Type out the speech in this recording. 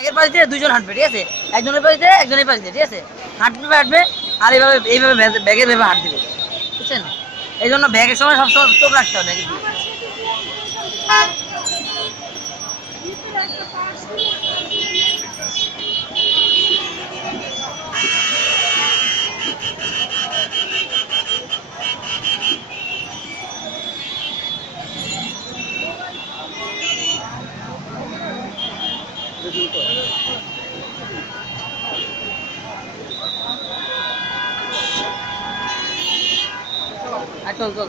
এর পাশ দিয়ে দুইজন হাঁটবে, ঠিক আছে? একজনের পাশ দিয়ে একজনের পাশ দিয়ে, ঠিক আছে? হাঁটবে আর এইভাবে ব্যাগের ভেবে হাঁট দিবে, বুঝছেন? এই জন্য ব্যাগের সময় সবসময় চোখ রাখতে হবে। চল চল।